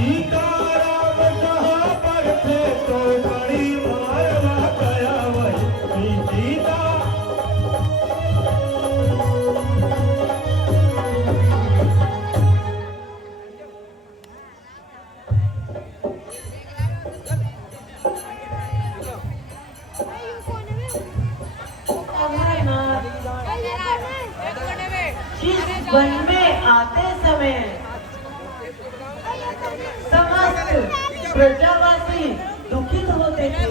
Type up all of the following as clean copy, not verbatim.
सीताराम जहाँ पर थे तो बड़ी मारवा गया वही सीता। वन में आते समय समस्त प्रजावासी दुखित होते थे।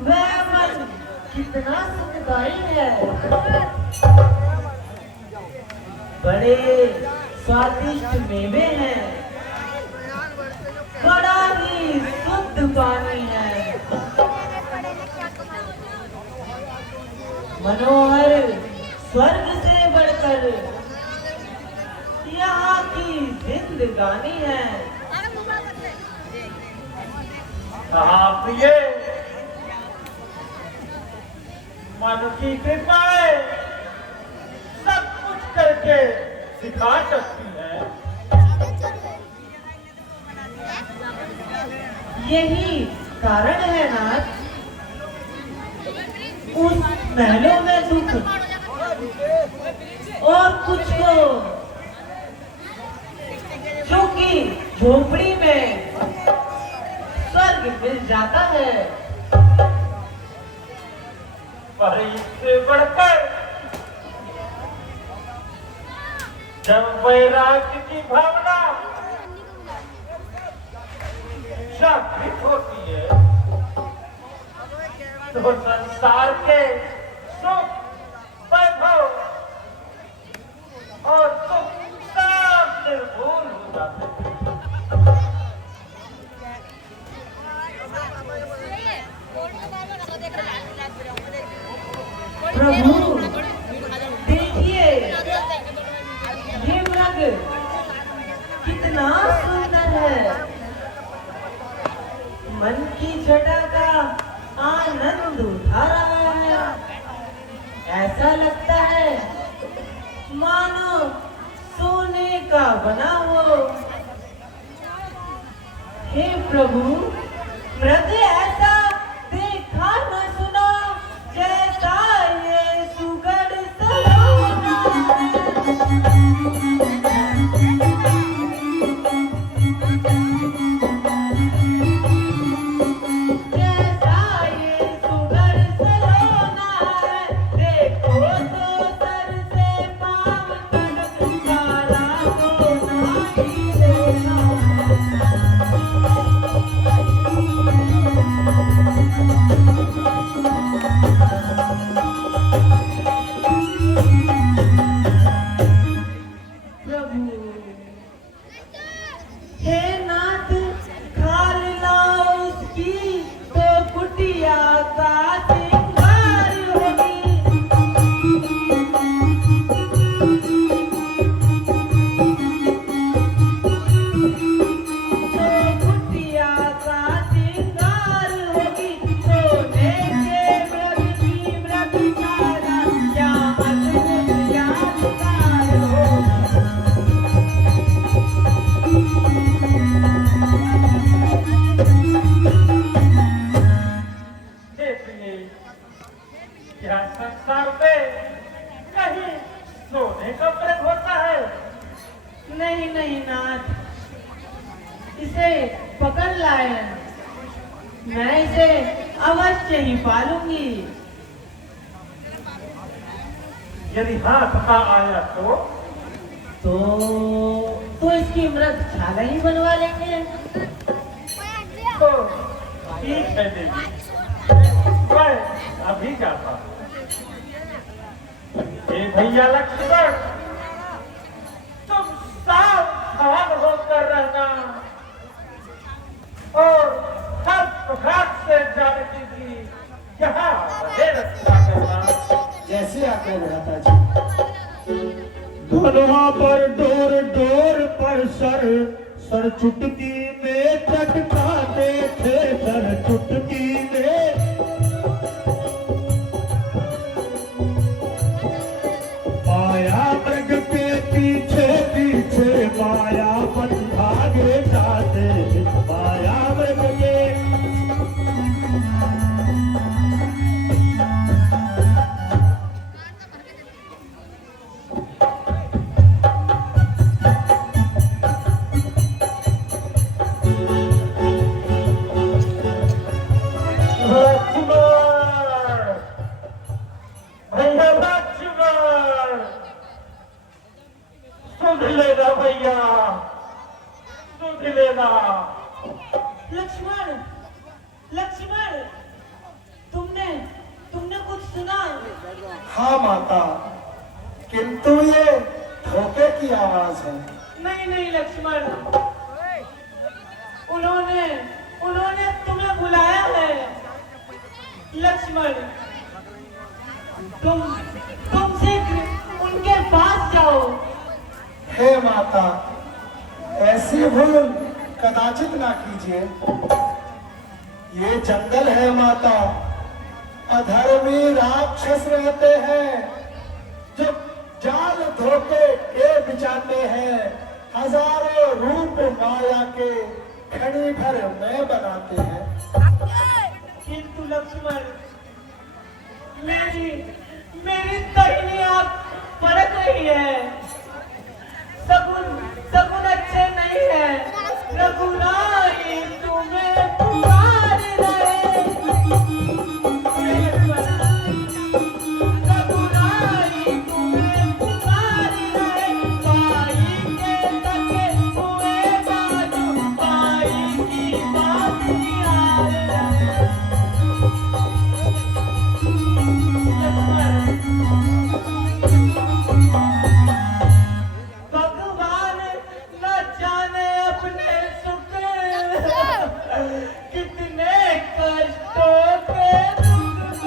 वह मन कितना सुखदायी है। बड़े स्वादिष्ट मेवे हैं, बड़ा ही शुद्ध पानी है, मनोहर स्वर्ग से बढ़कर यहाँ की जिंदगानी है। कहा प्रिय, मन की कृपाएं सब कुछ करके सिखा सकती है। यही कारण है नाथ, उस महलों में दुख और कुछ को जो कि झोपड़ी में स्वर्ग मिल जाता है। पर इससे बढ़कर जब वैराग्य की भावना जागृत होती है तो संसार के सुख, वैभव और दुख सब निर्भूल हो जाते हैं। प्रभु देखिए, ये मृग कितना सुंदर है। मन की छटा का आनंद उठा रहा है। ऐसा लगता है मानो सोने का बना हो। हे प्रभु, मृग ऐसा देखा न सुना जैसा ये सुगढ़ सलोना। जैसा ये सुगढ़ सलोना है, देखो तो सर से पाँव तक सारा सोना ही सोना। हे नाथ, खाल लाओ उसकी तो कुटिया का सिंगार होगी। तो कुटिया का सिंगार होगी। सोने के मृग की मृगशाला क्या अद्भुत यादगार होगी। देखिए, क्या संसार में कहीं सोने का मृग होता है? नहीं नहीं नाथ, इसे पकड़ लाए। मैं इसे अवश्य ही पालूंगी। यदि हाथ ना आया तो इसकी मृग छाला ही बनवा लेंगे। तो ठीक है देवी, मैं अभी जाता हूँ। ए भैया लक्ष्मण, तुम सावधान होकर रहना और हर प्रकार से जानकी की यहाँ रहे रक्षा करना। जैसे आज्ञा भ्राता जी। धनुहा पर डोर डोर पर सर, सर चुटकी में चटकाते थे, सर चुटकी में। माया मृग के पीछे पीछे माया बंधा जाएगा। लक्ष्मण, लक्ष्मण, तुमने तुमने कुछ सुना? हाँ माता, किंतु ये धोखे की आवाज है। नहीं नहीं लक्ष्मण, उन्होंने उन्होंने तुम्हें बुलाया है। लक्ष्मण, तुम शीघ्र उनके पास जाओ। हे माता, ऐसी भूल कदाचित ना कीजिए। ये जंगल है माता, अधर्मी राक्षस रहते हैं जो जाल धोखे के बिछाते हैं, हजारों रूप माया के खड़ी भर में बनाते हैं। किंतु लक्ष्मण, मेरी मेरी दाहिनी आंख फड़क रही है। सगुन अच्छे नहीं है। रघुराई तुम्हें पुकार रहे। रघुराई तुम्हें पुकार रहे। भाई के सके हुए बाजू, भाई की बात निहार रहे। भगवान न जाने अपने सुख कितने कष्टों के दुख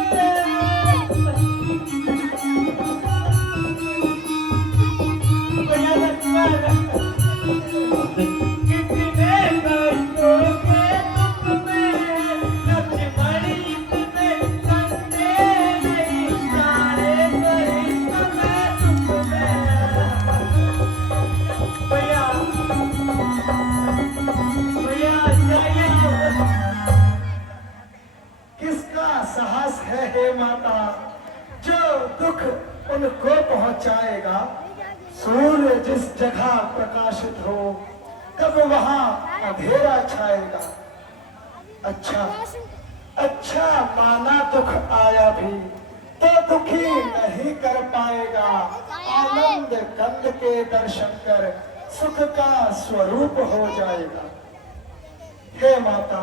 कितने कष्टों के दुख में लक्ष्मण इसमें संदेह नहीं, सारे कष्ट में दुख में। भैया भैया जाइए। किसका साहस है हे माता, जो दुख उनको पहुंचाएगा। सूर्य जिस जगह प्रकाशित हो, कब वहां अंधेरा छाएगा। अच्छा माना दुख आया भी तो दुखी नहीं कर पाएगा। आनंद कंद के दर्शन कर सुख का स्वरूप हो जाएगा। हे माता,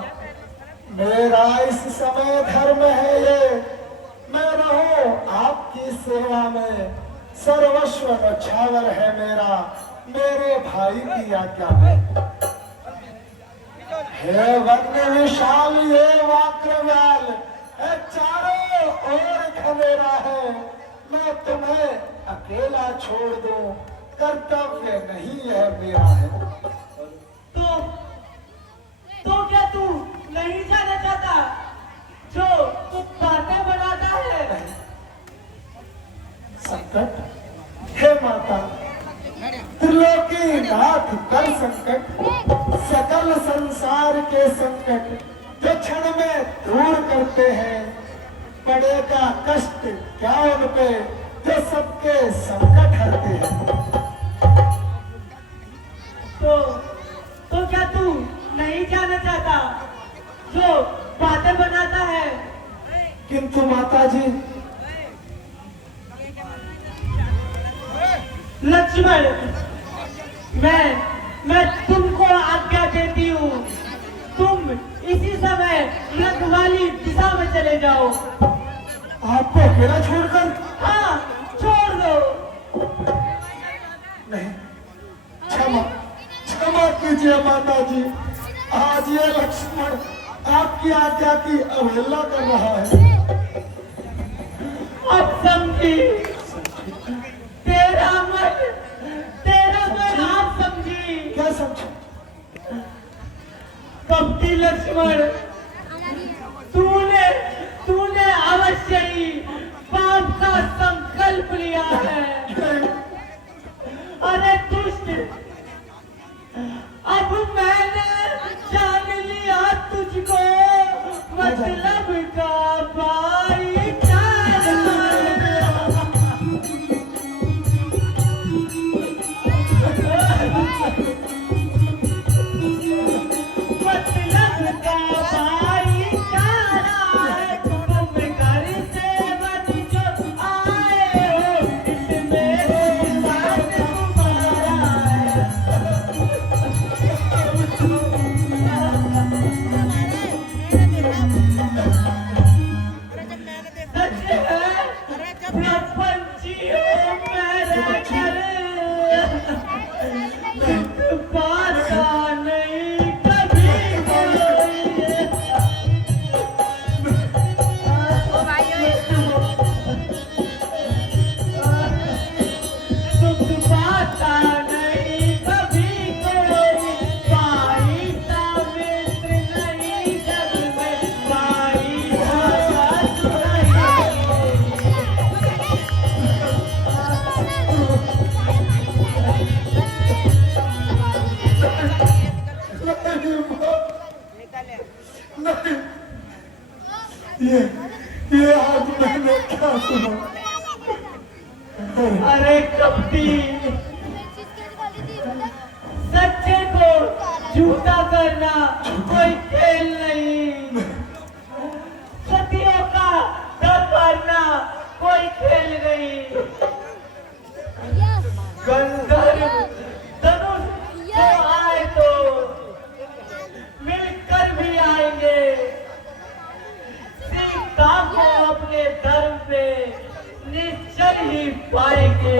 मेरा इस समय धर्म है ये, मैं रहूं आपकी सेवा में। सर्वस्व नछावर है मेरा, मेरे भाई की आज्ञा है। हे वन्य विशाल ये वाक्रव्याल, है चारों ओर घनेरा है। मैं तुम्हें अकेला छोड़ दूं, कर्तव्य नहीं यह मेरा है। तो क्या तू नहीं जाना चाहता जो तू बातें बनाता है? संकट, हे माता, त्रिलोकी नाथ कर संकट, सकल संसार के संकट जो क्षण में दूर करते हैं। पड़ेगा कष्ट क्या उन पे जो सबके संकट हरते हैं। तो क्या तू नहीं जाना चाहता जो बातें बनाता है? किंतु माता जी, लक्ष्मण, मैं तुमको आज्ञा देती हूँ, तुम इसी समय रथ वाली दिशा में चले जाओ। आपको अकेला छोड़कर? हाँ, छोड़ दो। नहीं, क्षमा कीजिए माता जी, आज ये लक्ष्मण आपकी आज्ञा की अवहेलना कर रहा है। अब समझी तेरा मन आप समझी। क्या समझे? कपटी लक्ष्मण, तूने अवश्य ही पाप का संकल्प लिया है। अरे दुष्ट, अब मैंने जान लिया तुझको, मतलब का भाईचारा। मतलब का भाईचारा है, तुम घर से बच जो आए हो, इसमें बात तुम्हारा है। नहीं माँ, नहीं। ये आज मैंने क्या सुना? अरे कपटी, सच्चे को झूठा करना कोई खेल नहीं, सतियों का डर करना कोई खेल नहीं। गंधर्व धनुष तो आए तो मिलकर भी आएंगे, सीता को अपने धर्म पे निश्चल ही पाएंगे।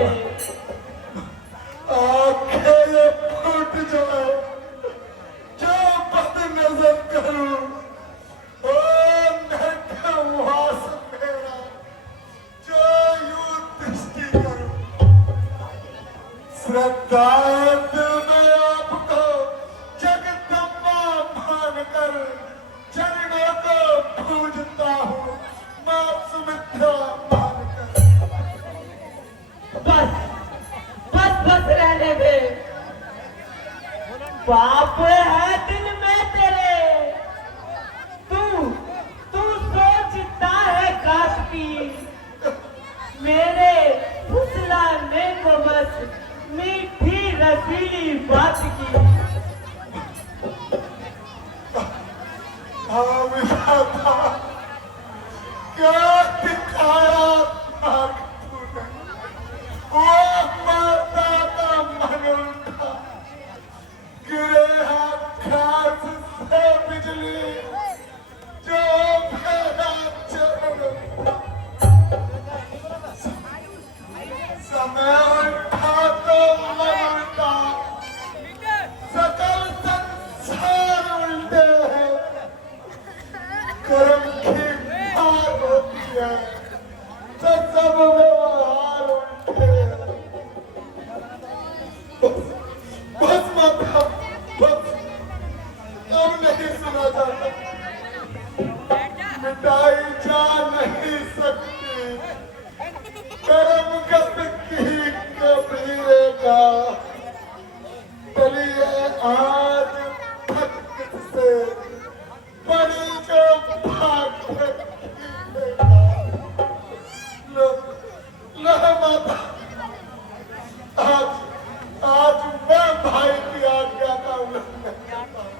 आंखें ये फूट जाए जो बद नजर करूं, ओ नरकवास मेरा जो यूं दृष्टि करूं। श्रद्धा दिल में आपको जगदम्बा मानकर चरणों को पूजता हूँ, माँ सुमित्रा मानकर। बस बस बस रहने दे, पाप है दिल में तेरे, तू सोचता है काश की मेरे फुसलाने को बस मीठी रसीली बात की। हाँ विधाता, क्या दिखाया भाग तूने, वो माता का मन उठा, गिरे आकाश से बिजली जो मेरा चरण, समय उठा तो मन उल्टा, सकल संसार उल्टे हैं, कर्म की मार होती है तो सब व्यवहार उल्टे हैं। बस माता, बस अब नहीं सुना जाता, मिटाई जा नहीं सकती कर्म गत की कबीरेगा, चलिए आज भक्त से बड़ी जो भाग्य की बेटा। लो माता, आज मैं भाई की आज्ञा का उल्लंघन करता हूँ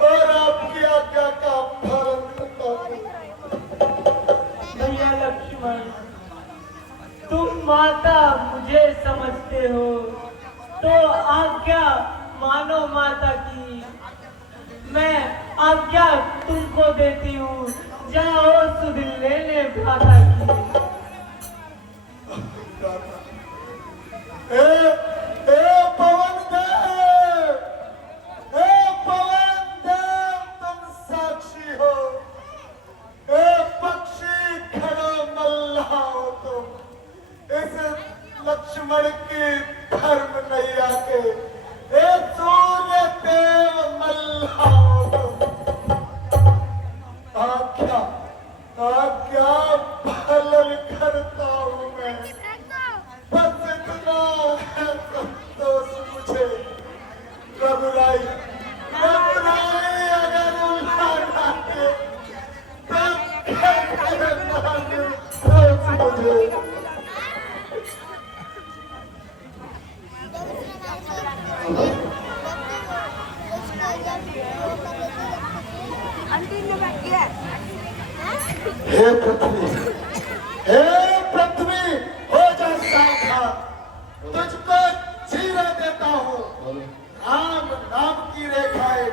और आपकी आज्ञा का पालन करता हूँ। भैया लक्ष्मण, तुम माता मुझे समझते हो तो आज्ञा मानो माता की। मैं आज्ञा तुमको देती हूँ, जाओ सुध लेने भ्राता की। ए पवन देव, तुम साक्षी हो, पक्षी खड़ो मल्लाह हो तुम, इस लक्ष्मण की धर्म नैया के, सूर्य देव मल्लाह हो तुम। आज्ञा पालन करता हूँ मैं, बस इतना है संतोष मुझे। रघुराई अगर उल्लाना दे तो मुझे हे पृथ्वी हो जा सावधान, तुझको जीने देता हूँ, राम नाम की रेखाएं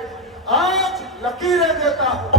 आज लकीरें देता हूँ।